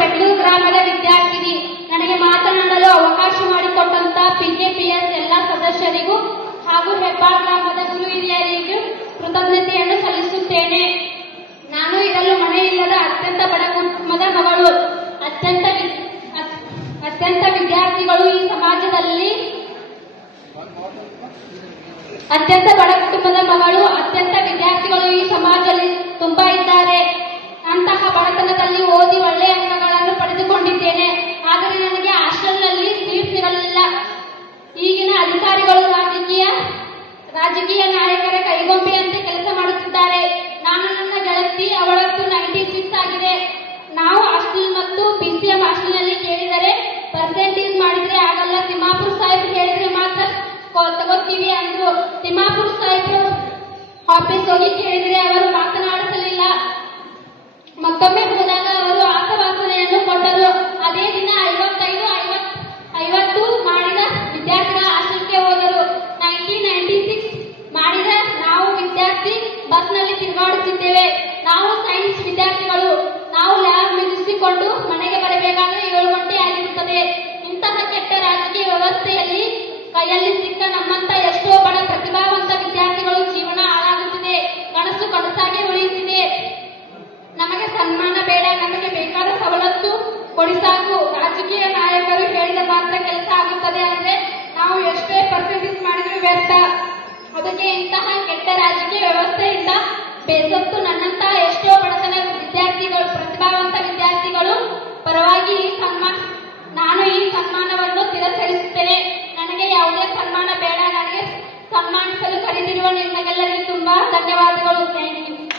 ಬೆಂಗಳೂರು ಗ್ರಾಮದ ವಿದ್ಯಾರ್ಥಿನಿ. ನನಗೆ ಮಾತನಾಡಲು ಅವಕಾಶ ಮಾಡಿಕೊಟ್ಟಂತ ಪಿಕೆಪಿಎಸ್ ಎಲ್ಲ ಸದಸ್ಯರಿಗೂ ಹಾಗೂ ಹೆಬ್ಬಾಳ್ ಗ್ರಾಮದ ಗುರು ಹಿರಿಯರಿಗೂ ಕೃತಜ್ಞತೆಯನ್ನು ಸಲ್ಲಿಸುತ್ತೇನೆ. ನಾನು ಇರಲು ಮನೆ ಇಲ್ಲದ ಅತ್ಯಂತ ಬಡ ಕುಟುಂಬದ ಮಗಳು. ಅತ್ಯಂತ ಅತ್ಯಂತ ವಿದ್ಯಾರ್ಥಿಗಳು ಈ ಸಮಾಜದಲ್ಲಿ. ಅತ್ಯಂತ ಬಡ ಕುಟುಂಬದ ಮಗಳು, ಅತ್ಯಂತ ಅಧಿಕಾರಿಗಳು ರಾಜಕೀಯ ರಾಜಕೀಯ ನಾಯಕರ ಕೈಗೊಂಬೆಯಂತೆ ಕೆಲಸ ಮಾಡುತ್ತಿದ್ದಾರೆ. ನಾನು ನನ್ನ ಗೆಳತಿ ಅವಳದ್ದು ನೈಂಟಿ ಸಿಕ್ಸ್ ಆಗಿದೆ. ನಾವು ಹಾಸ್ಟೆಲ್ ಮತ್ತು ಬಿಸಿಎಂ ಹಾಸ್ಟೆಲ್ನಲ್ಲಿ ಕೇಳಿದರೆ ಪರ್ಸೆಂಟೇಜ್ ಮಾಡಿದ್ರೆ ಆಗಲ್ಲ. ತಿಮ್ಮಾಪುರ್ ಸಾಹೇಬ್ ಕೇಳಿದ್ರೆ ಮಾತ್ರ ತಗೋತೀವಿ ಅಂದ್ರು. ತಿಮ್ಮಾಪುರ್ ಸಾಹೇಬ್ರು ಆಫೀಸ್ ಹೋಗಿ ಕೇಳಿದ್ರೆ ಅವರು ಆಗಿರುತ್ತದೆ. ಇಂತಹ ಕೆಟ್ಟ ರಾಜಕೀಯ ವ್ಯವಸ್ಥೆಯಲ್ಲಿ ಕೈಯಲ್ಲಿ ಸಿಕ್ಕ ನಮ್ಮಂತ ಎಷ್ಟೋ ಬಡ ಪ್ರತಿಭಾವಂತ ವಿದ್ಯಾರ್ಥಿಗಳು ಜೀವನ ಹಾಳಾಗುತ್ತಿದೆ. ಕನಸು ಕನಸಾಗಿ ಉಳಿಯುತ್ತಿದೆ. ನಮಗೆ ಸನ್ಮಾನ ಬೇಡ, ನಮಗೆ ಬೇಕಾದ ಸವಲತ್ತು ಕೊಡಿಸಾಕು ರಾಜಕೀಯ ನಾಯಕರು ಹೇಳಿದ ಮಾತ್ರ ಕೆಲಸ ಆಗುತ್ತದೆ ಅಂದ್ರೆ ನಾವು ಎಷ್ಟೇ ಪರ್ಸೆಂಟೇಜ್ ಮಾಡಿದ್ರು ವ್ಯರ್ಥ. ಅದಕ್ಕೆ ಇಂತಹ ಕೆಟ್ಟ ರಾಜಕೀಯ ವ್ಯವಸ್ಥೆಯಿಂದ ಬೇಸತ್ತು ನನ್ನಂತಹ ಎಷ್ಟೋ ಬಡತನ ವಿದ್ಯಾರ್ಥಿಗಳು, ಪ್ರತಿಭಾವಂತ ವಿದ್ಯಾರ್ಥಿಗಳು ಪರವಾಗಿ ಸನ್ಮಾನ ಸನ್ಮಾನವನ್ನು ತಿರಸ್ಕರಿಸುತ್ತೇನೆ. ನನಗೆ ಯಾವುದೇ ಸನ್ಮಾನ ಬೇಡ. ನನಗೆ ಸನ್ಮಾನಿಸಲು ಕರೆದಿರುವ ನಿಮಗೆಲ್ಲರಿಗೂ ತುಂಬಾ ಧನ್ಯವಾದಗಳು ಥ್ಯಾಂಕ್ ಯು